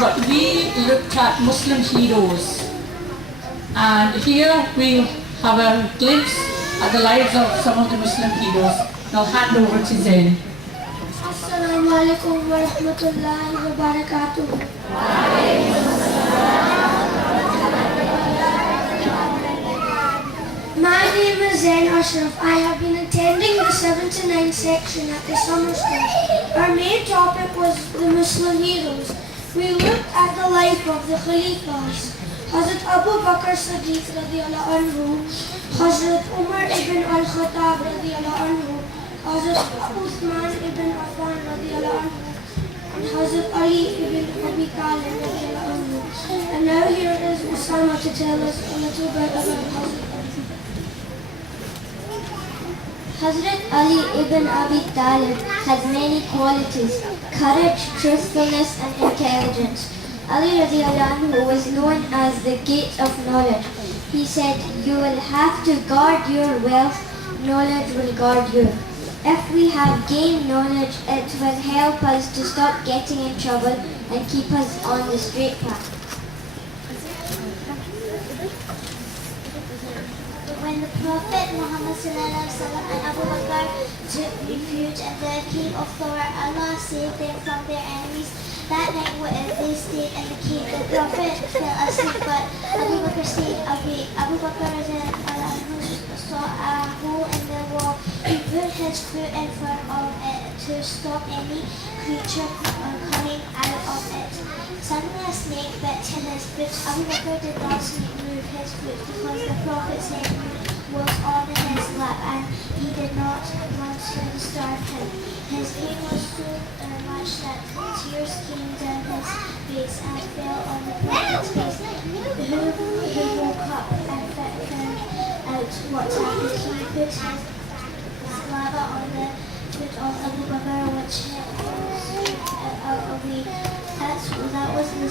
but we looked at Muslim heroes. And here we have a glimpse at the lives of some of the Muslim heroes. I'll hand over to Zain. Assalamu alaikum wa rahmatullahi wa barakatuh. My name is Zain Ashraf. I have been attending the 7 to 9 section at the summer school. Our main topic was the Muslim heroes. We looked at the life of the Khalifas. Hazrat Abu Bakr Siddiq radiallahu anhu, Hazrat Umar ibn al-Khattab radiallahu anhu, Hazrat Uthman ibn Affan radiallahu anhu, and Hazrat Ali ibn Abi Talib radiallahu anhu. And now here is Usama to tell us a little bit about Hazrat Ali. Hazrat Ali ibn Abi Talib had many qualities: courage, truthfulness and intelligence. Ali radiallahu anhu was known as the gate of knowledge. He said, "You will have to guard your wealth, knowledge will guard you." If we have gained knowledge, it will help us to stop getting in trouble and keep us on the straight path. When the Prophet Muhammad and Abu Bakr took refuge in the cave of Thawr, Allah saved them from their enemies. That night when they stayed in the cave, the Prophet fell asleep, but Abu Bakr stayed awake. Abu Bakr saw a hole in the wall. He put his foot in front of it to stop any creature coming out of it. Suddenly a snake bit in his foot. Abu Bakr did not move his foot because the Prophet's head was on his lap and he did not want to disturb him. His pain was so much that tears came down his face and fell on the Prophet's face, who woke up and found out what happened. He put his saliva on the foot of Abu Bakr, which was away. That was the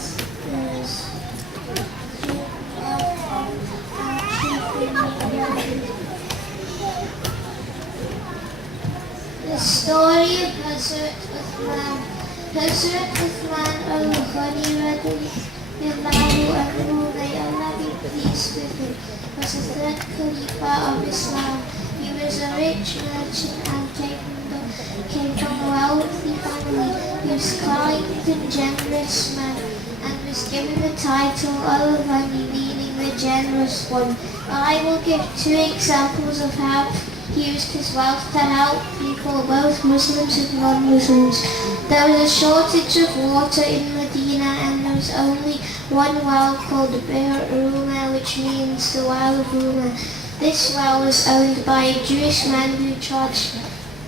story of Hazrat Uthman. Hazrat Uthman al-Ghani radiallahu anhu, may Allah be pleased with him, was the third Khalifa of Islam. He was a rich merchant and came from a wealthy family. He was kind and generous man and was given the title al-Ghani, meaning the generous one. I will give two examples of how he used his wealth to help people, both Muslims and non-Muslims. There was a shortage of water in Medina and there was only one well called Bir Ruma, which means the well of Ruma. This well was owned by a Jewish man who charged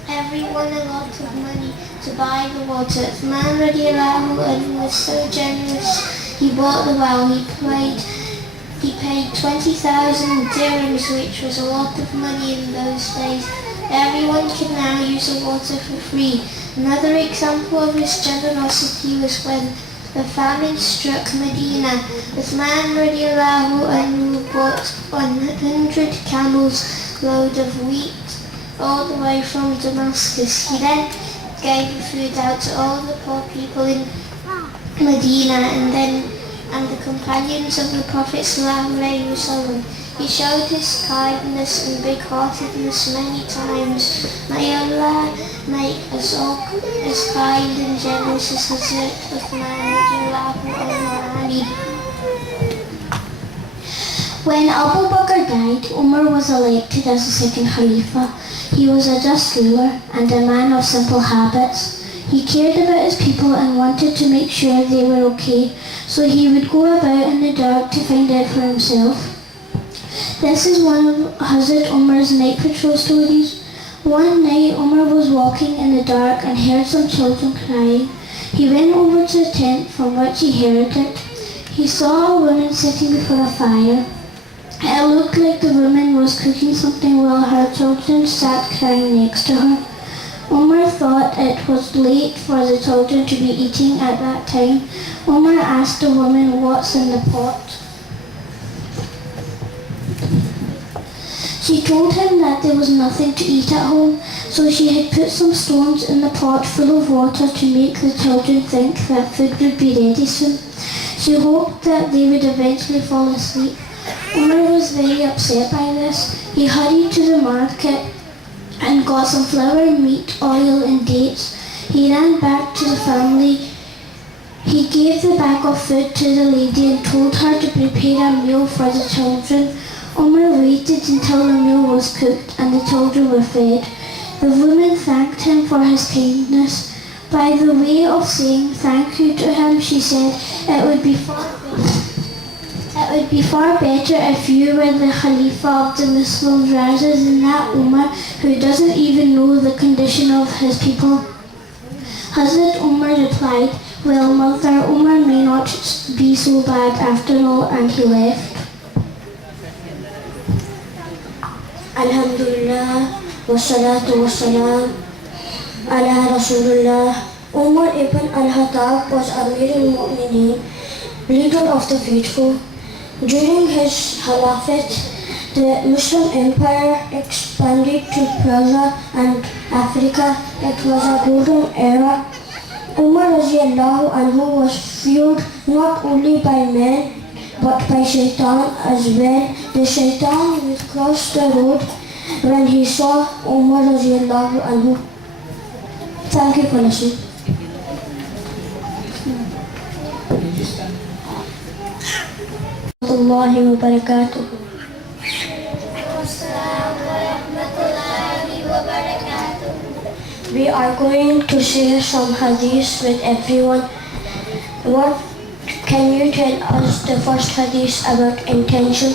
everyone a lot of money to buy the water. The man radiallahu anhu was so generous, he bought the well. He paid 20,000 dirhams, which was a lot of money in those days. Everyone can now use the water for free. Another example of his generosity was when the famine struck Medina. Uthman radiallahu anhu bought 100 camels load of wheat all the way from Damascus. He then gave the food out to all the poor people in Medina and the companions of the Prophet sallallahu alaihi wasallam. He showed his kindness and big-heartedness many times. May Allah make us all as kind and generous as Hazrat Uthman radiallahu anhu. When Abu Bakr died, Umar was elected as the second Khalifa. He was a just ruler and a man of simple habits. He cared about his people and wanted to make sure they were okay, so he would go about in the dark to find out for himself. This is one of Hazrat Umar's night patrol stories. One night Umar was walking in the dark and heard some children crying. He went over to the tent from which he heard it. He saw a woman sitting before a fire. It looked like the woman was cooking something while her children sat crying next to her. Umar thought it was late for the children to be eating at that time. Umar asked the woman what's in the pot. She told him that there was nothing to eat at home, so she had put some stones in the pot full of water to make the children think that food would be ready soon. She hoped that they would eventually fall asleep. Umar was very upset by this. He hurried to the market and got some flour, meat, oil and dates. He ran back to the family. He gave the bag of food to the lady and told her to prepare a meal for the children. Umar waited until the meal was cooked and the children were fed. The woman thanked him for his kindness. By the way of saying thank you to him, she said, it would be far better if you were the Khalifa of the Muslims rather than that Umar who doesn't even know the condition of his people. Hazrat Umar replied, well, Mother, Umar may not be so bad after all, and he left. Alhamdulillah, wassalatu wassalam ala Rasulullah. Umar ibn al-Khattab was Amir al-Mu'mineen, leader of the faithful. During his Caliphate, the Muslim empire expanded to Persia and Africa. It was a golden era. Umar radiallahu anhu was feared not only by men but by Shaitan as well. The Shaitan would cross the road when he saw Umar radiallahu anhu. Thank you for listening. Allahi wa barakatuh. We are going to share some hadiths with everyone. What can you tell us the first hadith about intention?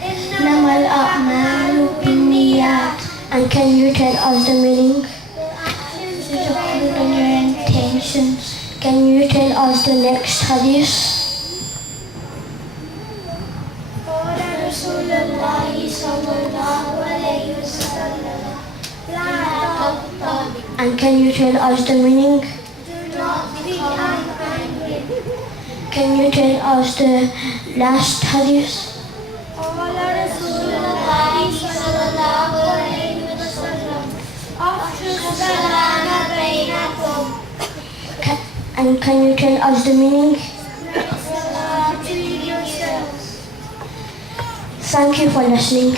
Innamal a'malu binniyat. And can you tell us the meaning? On your intentions. Can you tell us the next hadith? And can you tell us the meaning? Can you tell us the last hadith? And can you tell us the meaning? Thank you for listening.